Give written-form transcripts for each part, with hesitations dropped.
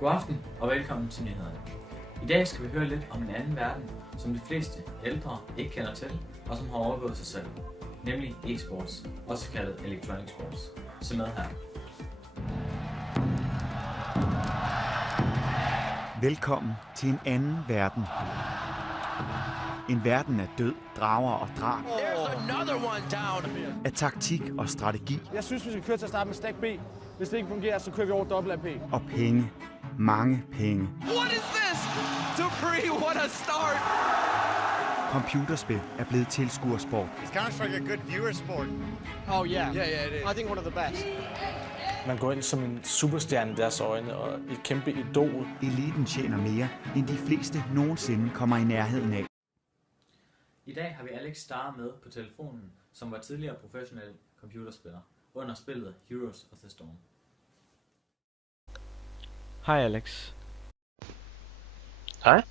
God aften og velkommen til nyhederne. I dag skal vi høre lidt om en anden verden, som de fleste ældre ikke kender til, og som har overgået sig selv, nemlig e-sports, også kaldet electronic sports. Se med her. Velkommen til en anden verden. En verden af død, drager og drab. Af taktik og strategi. Jeg synes, vi skal køre til at starte med stack B. Hvis det ikke fungerer, så kører vi over dobbelt AP. Og penge. Mange penge. What is this? Dupree, what a start! Computerspil er blevet tilskuersport. It's Counter-Strike a good viewer sport? Oh yeah. Yeah, it is. I think one of the best. Man går ind som en superstjerne i deres øjne og et kæmpe idol. Eliten tjener mere, end de fleste nogensinde kommer i nærheden af. I dag har vi Alex Star med på telefonen, som var tidligere professionel computerspiller under spillet Heroes of the Storm. Hej Alex. Hej.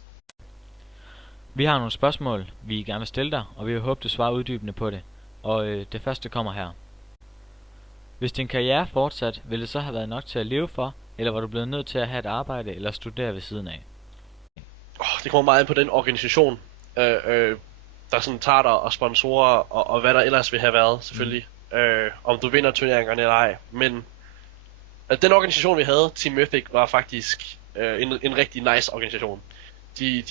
Vi har nogle spørgsmål, vi gerne vil stille dig, og vi vil håbe, du svarer uddybende på det. Og det første kommer her. Hvis din karriere fortsat, ville det så have været nok til at leve for, eller var du blevet nødt til at have et arbejde eller studere ved siden af? Det kommer meget ind på den organisation, der sådan tager dig, og sponsorer, og hvad der ellers vil have været, selvfølgelig. Om du vinder turneringerne eller ej. Men den organisation, vi havde, Team Mythic, var faktisk en rigtig nice organisation. De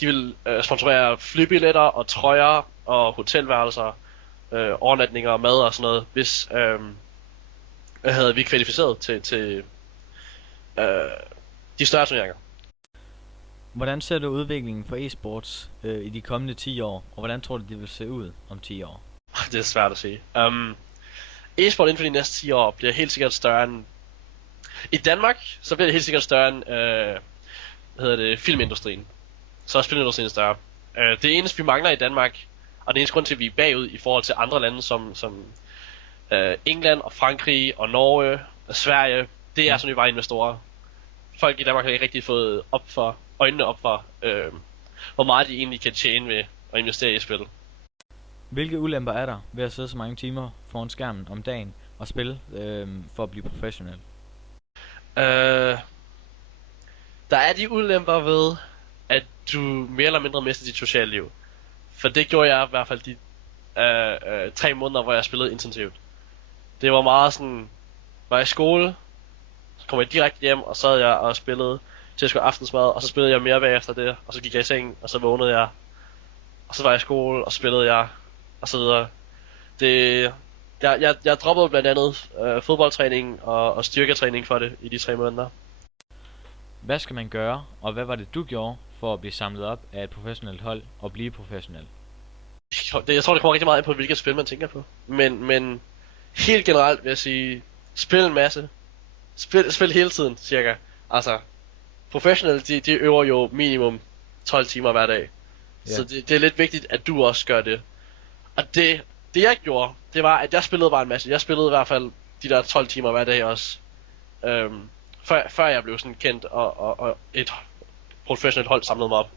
ville sponsorere flybilletter og trøjer og hotelværelser, overnatninger, mad og sådan noget, hvis havde vi kvalificeret til de større turneringer. Hvordan ser du udviklingen for e-sports i de kommende 10 år, og hvordan tror du, det vil se ud om 10 år? Det er svært at sige. E-sport inden for de næste 10 år bliver helt sikkert større end... I Danmark, så bliver det helt sikkert større end filmindustrien. Så er spilindustrien større. Det eneste vi mangler i Danmark, og det eneste grund til at vi er bagud i forhold til andre lande som England og Frankrig og Norge og Sverige, det er sådan vi bare investorer. Folk i Danmark har ikke rigtig fået øjnene op for, hvor meget de egentlig kan tjene ved at investere i spil. Hvilke ulemper er der ved at sidde så mange timer foran skærmen om dagen og spille for at blive professionel? Der er de ulemper ved, at du mere eller mindre mister dit sociale liv. For det gjorde jeg i hvert fald de 3 måneder, hvor jeg spillede intensivt. Det var meget sådan, var jeg i skole, så kom jeg direkte hjem, og så sad jeg og spillede til at skulle aftensmad, og så spillede jeg mere bagefter det, og så gik jeg i seng, og så vågnede jeg, og så var jeg i skole, og spillede jeg, og så videre. Jeg droppede blandt andet fodboldtræning og styrketræning for det i de 3 måneder. Hvad skal man gøre, og hvad var det du gjorde for at blive samlet op af et professionelt hold og blive professionel? Jeg tror det kommer rigtig meget ind på hvilket spil man tænker på. Men helt generelt vil jeg sige, spil en masse. Spil hele tiden, cirka. Altså, professionelle, de øver jo minimum 12 timer hver dag. Yeah. Så det er lidt vigtigt, at du også gør det. Og det jeg gjorde, det var, at jeg spillede bare en masse. Jeg spillede i hvert fald de der 12 timer hver dag også. Før jeg blev sådan kendt, og et professionelt hold samlede mig op.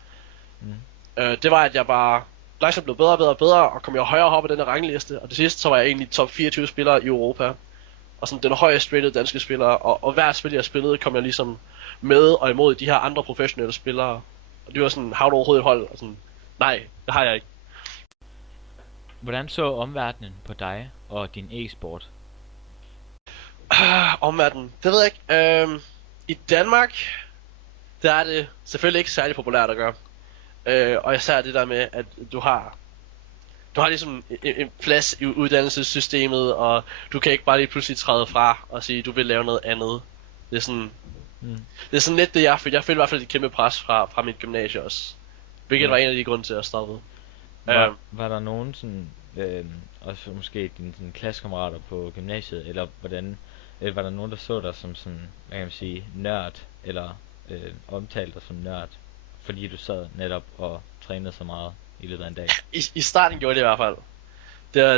Det var, at jeg bare langsomt blev bedre og bedre, og kom jeg højere op af den her rangliste. Og det sidste, så var jeg egentlig top 24 spillere i Europa. Og sådan den højest rated danske spillere, og hver spil jeg spillede, kom jeg ligesom med og imod de her andre professionelle spillere. Og det var sådan, har du overhovedet et hold? Og sådan, nej, det har jeg ikke. Hvordan så omverdenen på dig og din e-sport? Omverdenen, det ved jeg ikke. I Danmark, der er det selvfølgelig ikke særlig populært at gøre. Og især det der med, at du har ligesom en plads i uddannelsessystemet, og du kan ikke bare lige pludselig træde fra og sige, du vil lave noget andet. Det er sådan, det er sådan lidt det jeg følte. Jeg følte i hvert fald et kæmpe pres fra mit gymnasie også. Hvilket var en af de grunde til at stoppe. Var der nogen sådan, også måske dine sådan, klassekammerater på gymnasiet, eller hvordan, var der nogen der så dig som sådan, hvad kan man sige, nørd, eller omtalte dig som nørd, fordi du sad netop og trænede så meget i løbet af en dag? I starten gjorde det i hvert fald.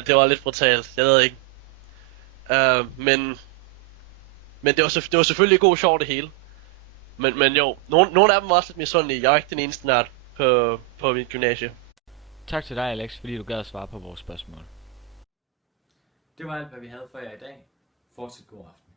Det var lidt brutalt, jeg ved ikke. Men det var selvfølgelig god sjov det hele. Men jo, nogle af dem var også lidt misundelige. Jeg var ikke den eneste nørd på mit gymnasie. Tak til dig Alex, fordi du gad at svare på vores spørgsmål. Det var alt, hvad vi havde for jer i dag. Fortsæt god aften.